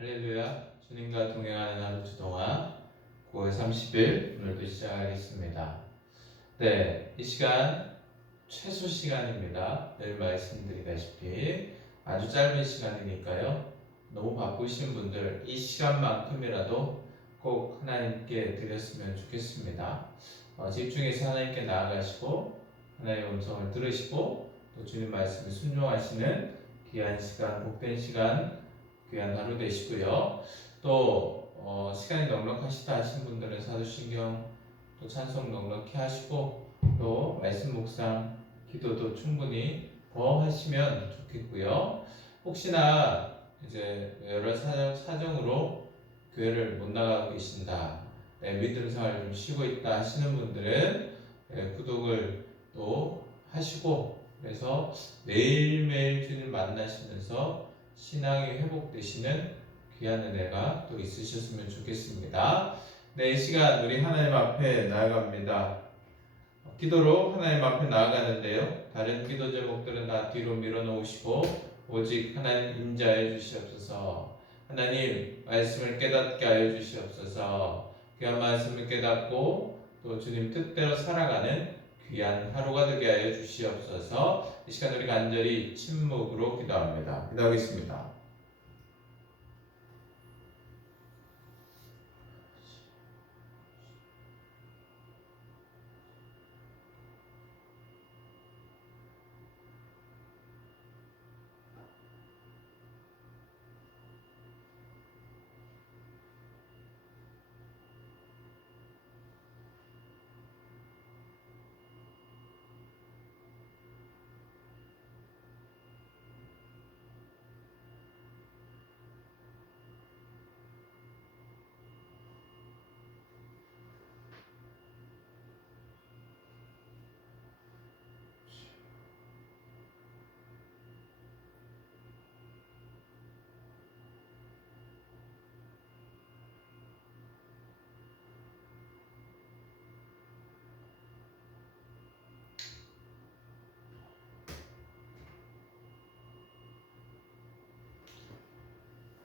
할렐루야. 주님과 동행하는 하루 주 동안 9월 30일 오늘도 시작하겠습니다. 네, 이 시간 최소 시간입니다. 늘 말씀드리다시피 아주 짧은 시간이니까요. 너무 바쁘신 분들 이 시간만큼이라도 꼭 하나님께 드렸으면 좋겠습니다. 집중해서 하나님께 나아가시고 하나님의 음성을 들으시고 또 주님 말씀을 순종하시는 귀한 시간, 복된 시간, 귀한 하루 되시고요. 또 시간이 넉넉하시다 하신 분들은 사도신경 또 찬송 넉넉히 하시고 또 말씀 묵상 기도도 충분히 더 하시면 좋겠고요. 혹시나 이제 여러 사정으로 교회를 못 나가고 계신다, 믿음 생활 좀 쉬고 있다 하시는 분들은 구독을 또 하시고, 그래서 매일매일 주님 만나시면서 신앙이 회복되시는 귀한 은혜가 또 있으셨으면 좋겠습니다. 네, 이 시간 우리 하나님 앞에 나아갑니다. 기도로 하나님 앞에 나아가는데요. 다른 기도 제목들은 다 뒤로 밀어놓으시고 오직 하나님 임재하여 주시옵소서. 하나님 말씀을 깨닫게 하여 주시옵소서. 귀한 말씀을 깨닫고 또 주님 뜻대로 살아가는 귀한 하루가 되게 하여 주시옵소서. 이 시간 우리 간절히 침묵으로 기도합니다. 기도하겠습니다.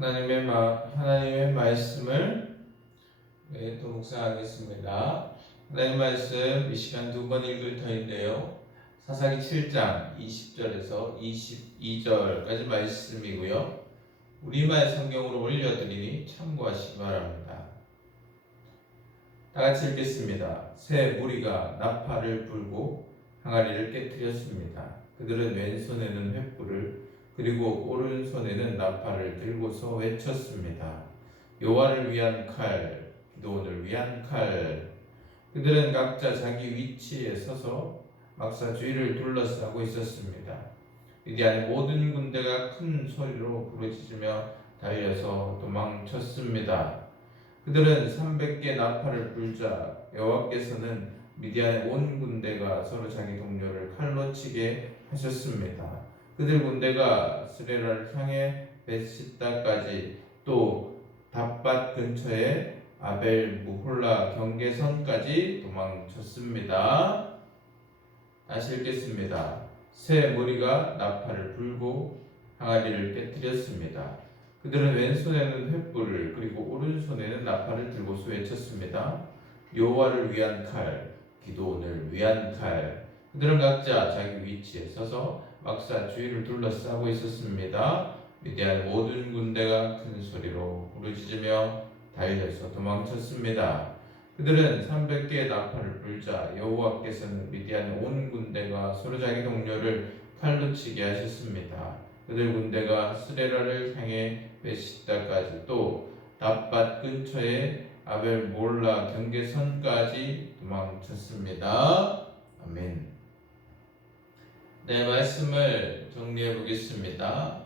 하나님의 말씀을 또 묵상하겠습니다. 하나님 말씀 이 시간 두 번 읽을 터인데요. 사사기 7장 20절에서 22절까지 말씀이고요. 우리말 성경으로 올려드리니 참고하시기 바랍니다. 다 같이 읽겠습니다. 새 무리가 나팔을 불고 항아리를 깨뜨렸습니다. 그들은 왼손에는 횃불을 그리고 오른손에는 나팔을 들고서 외쳤습니다. 여호와를 위한 칼, 기도원을 위한 칼. 그들은 각자 자기 위치에 서서 막사 주위를 둘러싸고 있었습니다. 미디안의 모든 군대가 큰 소리로 부르짖으며 달려서 도망쳤습니다. 그들은 300개 나팔을 불자 여호와께서는 미디안의 온 군대가 서로 자기 동료를 칼로 치게 하셨습니다. 그들 군대가 스레라를 향해 베시다까지 또 답밭 근처에 아벨 무홀라 경계선까지 도망쳤습니다. 다시 읽겠습니다. 새 무리가 나팔을 불고 항아리를 깨뜨렸습니다. 그들은 왼손에는 횃불을 그리고 오른손에는 나팔을 들고서 외쳤습니다. 여호와를 위한 칼, 기도원을 위한 칼. 그들은 각자 자기 위치에 서서 막사 주위를 둘러싸고 있었습니다. 미디안 모든 군대가 큰 소리로 부르짖으며 달려서 도망쳤습니다. 그들은 300개의 나팔을 불자 여호와께서는 미디안 온 군대가 서로 자기 동료를 칼로 치게 하셨습니다. 그들 군대가 스레라를 향해 베시다까지 또 답밭 근처에 아벨 몰라 경계선까지 도망쳤습니다. 아멘. 네, 말씀을 정리해 보겠습니다.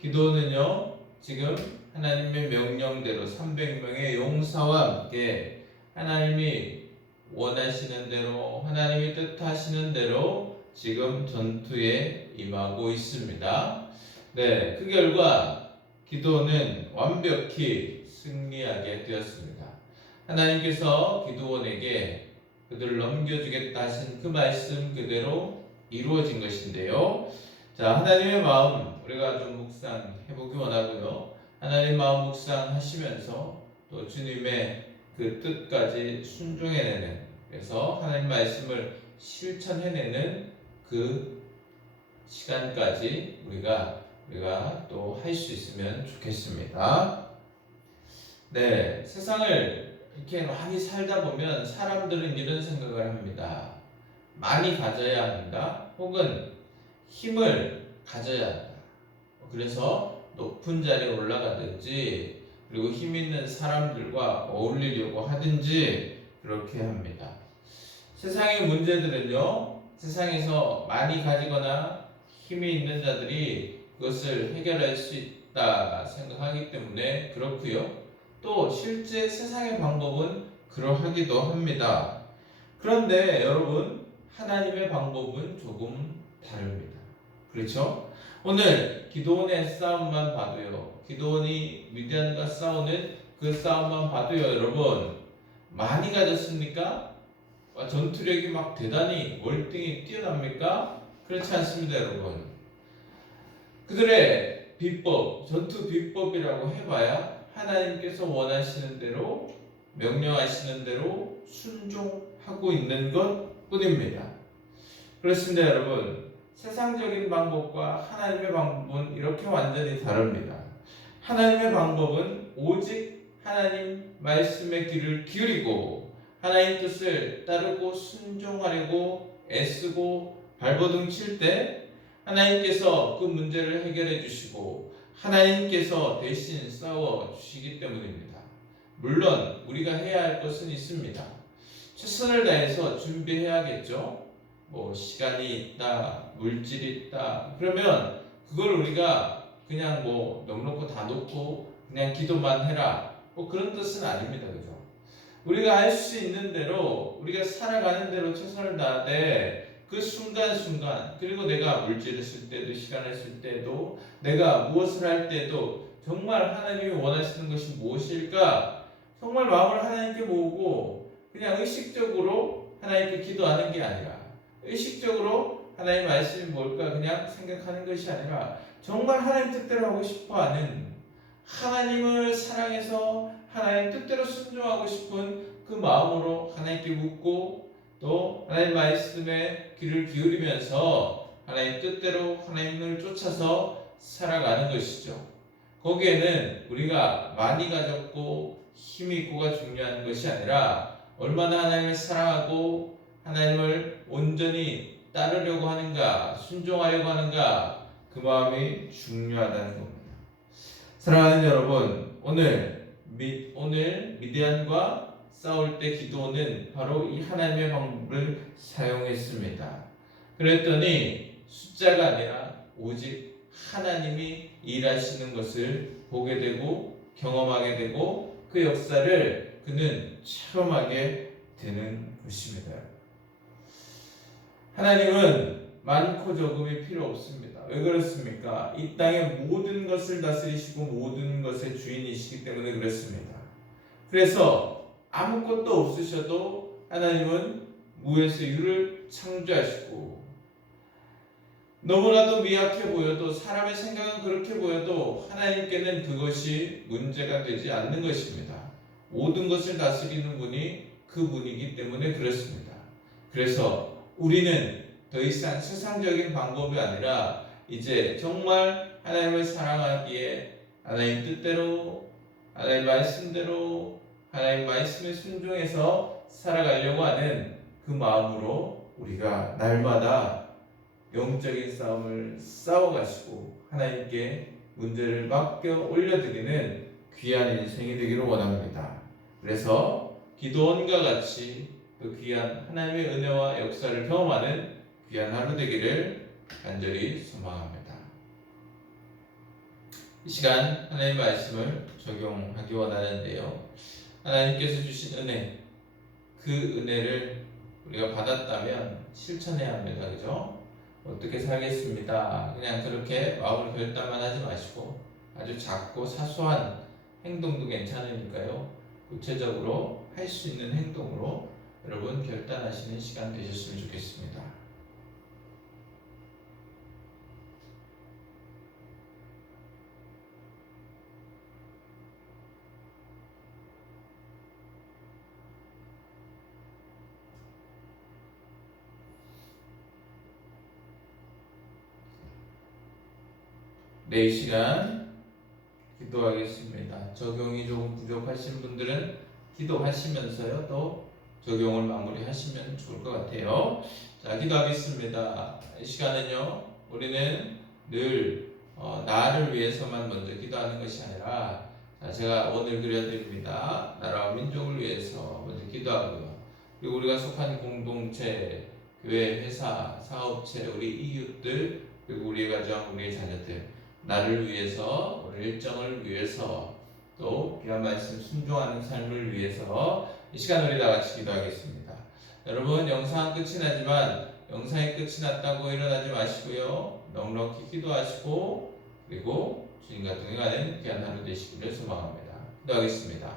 기도는요, 지금 하나님의 명령대로 300명의 용사와 함께 하나님이 원하시는 대로, 하나님이 뜻하시는 대로 지금 전투에 임하고 있습니다. 네, 그 결과 기도는 완벽히 승리하게 되었습니다. 하나님께서 기도원에게 그들을 넘겨주겠다 하신 그 말씀 그대로 이루어진 것인데요. 자, 하나님의 마음 우리가 좀 묵상해 보기 원하고요. 하나님 마음 묵상하시면서 또 주님의 그 뜻까지 순종해내는, 그래서 하나님 말씀을 실천해내는 그 시간까지 우리가 또 할 수 있으면 좋겠습니다. 네, 세상을 이렇게 많이 살다 보면 사람들은 이런 생각을 합니다. 많이 가져야 한다, 혹은 힘을 가져야 한다. 그래서 높은 자리에 올라가든지, 그리고 힘 있는 사람들과 어울리려고 하든지 그렇게 합니다. 세상의 문제들은요, 세상에서 많이 가지거나 힘이 있는 자들이 그것을 해결할 수 있다 생각하기 때문에 그렇고요. 또 실제 세상의 방법은 그러하기도 합니다. 그런데 여러분, 하나님의 방법은 조금 다릅니다. 그렇죠? 오늘 기드온의 싸움만 봐도요, 기드온이 미디안과 싸우는 그 싸움만 봐도요, 여러분, 많이 가졌습니까? 전투력이 막 대단히 월등히 뛰어납니까? 그렇지 않습니다, 여러분. 그들의 비법, 전투 비법이라고 해봐야 하나님께서 원하시는 대로, 명령하시는 대로 순종하고 있는 것 뿐입니다. 그렇습니다, 여러분. 세상적인 방법과 하나님의 방법은 이렇게 완전히 다릅니다. 하나님의 방법은 오직 하나님 말씀의 귀를 기울이고 하나님 뜻을 따르고 순종하려고 애쓰고 발버둥 칠 때 하나님께서 그 문제를 해결해 주시고 하나님께서 대신 싸워 주시기 때문입니다. 물론 우리가 해야 할 것은 있습니다. 최선을 다해서 준비해야겠죠. 시간이 있다, 물질이 있다, 그러면 그걸 우리가 그냥 넉넉고 다 놓고 그냥 기도만 해라, 그런 뜻은 아닙니다. 그죠? 우리가 할 수 있는 대로, 우리가 살아가는 대로 최선을 다하되 그 순간순간, 그리고 내가 물질을 쓸 때도, 시간을 쓸 때도, 내가 무엇을 할 때도 정말 하나님이 원하시는 것이 무엇일까, 정말 마음을 하나님께 모으고 그냥 의식적으로 하나님께 기도하는 게 아니라, 의식적으로 하나님의 말씀이 뭘까 그냥 생각하는 것이 아니라 정말 하나님 뜻대로 하고 싶어하는, 하나님을 사랑해서 하나님 뜻대로 순종하고 싶은 그 마음으로 하나님께 묻고, 또 하나님 말씀에 귀를 기울이면서 하나님 뜻대로 하나님을 쫓아서 살아가는 것이죠. 거기에는 우리가 많이 가졌고 힘이 있고가 중요한 것이 아니라 얼마나 하나님을 사랑하고 하나님을 온전히 따르려고 하는가, 순종하려고 하는가, 그 마음이 중요하다는 겁니다. 사랑하는 여러분, 오늘 미디안과 싸울 때 기드온은 바로 이 하나님의 방법을 사용했습니다. 그랬더니 숫자가 아니라 오직 하나님이 일하시는 것을 보게 되고 경험하게 되고 그 역사를 그는 체험하게 되는 것입니다. 하나님은 많고 적음이 필요 없습니다. 왜 그렇습니까? 이 땅의 모든 것을 다스리시고 모든 것의 주인이시기 때문에 그렇습니다. 그래서 아무것도 없으셔도 하나님은 무에서 유를 창조하시고, 너무나도 미약해 보여도, 사람의 생각은 그렇게 보여도 하나님께는 그것이 문제가 되지 않는 것입니다. 모든 것을 다스리는 분이 그분이기 때문에 그렇습니다. 그래서 우리는 더 이상 세상적인 방법이 아니라 이제 정말 하나님을 사랑하기에 하나님 뜻대로, 하나님 말씀대로, 하나님 말씀에 순종해서 살아가려고 하는 그 마음으로 우리가 날마다 영적인 싸움을 싸워가시고 하나님께 문제를 맡겨 올려드리는 귀한 인생이 되기를 원합니다. 그래서 기드온과 같이 그 귀한 하나님의 은혜와 역사를 경험하는 귀한 하루 되기를 간절히 소망합니다. 이 시간 하나님의 말씀을 적용하기 원하는데요, 하나님께서 주신 은혜, 그 은혜를 우리가 받았다면 실천해야 합니다. 그죠? 어떻게 살겠습니다, 그냥 그렇게 마음을 결단만 하지 마시고 아주 작고 사소한 행동도 괜찮으니까요, 구체적으로 할 수 있는 행동으로 여러분 결단하시는 시간 되셨으면 좋겠습니다. 내 시간 기도하겠습니다. 적용이 조금 부족하신 분들은 기도하시면서요 또 적용을 마무리하시면 좋을 것 같아요. 자, 기도하겠습니다. 이 시간은요 우리는 늘 나를 위해서만 먼저 기도하는 것이 아니라, 자, 제가 오늘 그려드립니다. 나라와 민족을 위해서 먼저 기도하고요. 그리고 우리가 속한 공동체, 교회, 회사, 사업체, 우리 이웃들, 그리고 우리의 가정, 우리의 자녀들, 나를 위해서, 오늘 일정을 위해서, 또 귀한 말씀 순종하는 삶을 위해서 이 시간 우리 다 같이 기도하겠습니다. 여러분, 영상 끝이 나지만 영상이 끝이 났다고 일어나지 마시고요. 넉넉히 기도하시고, 그리고 주님과 동행하는 귀한 하루 되시기를 소망합니다. 기도하겠습니다.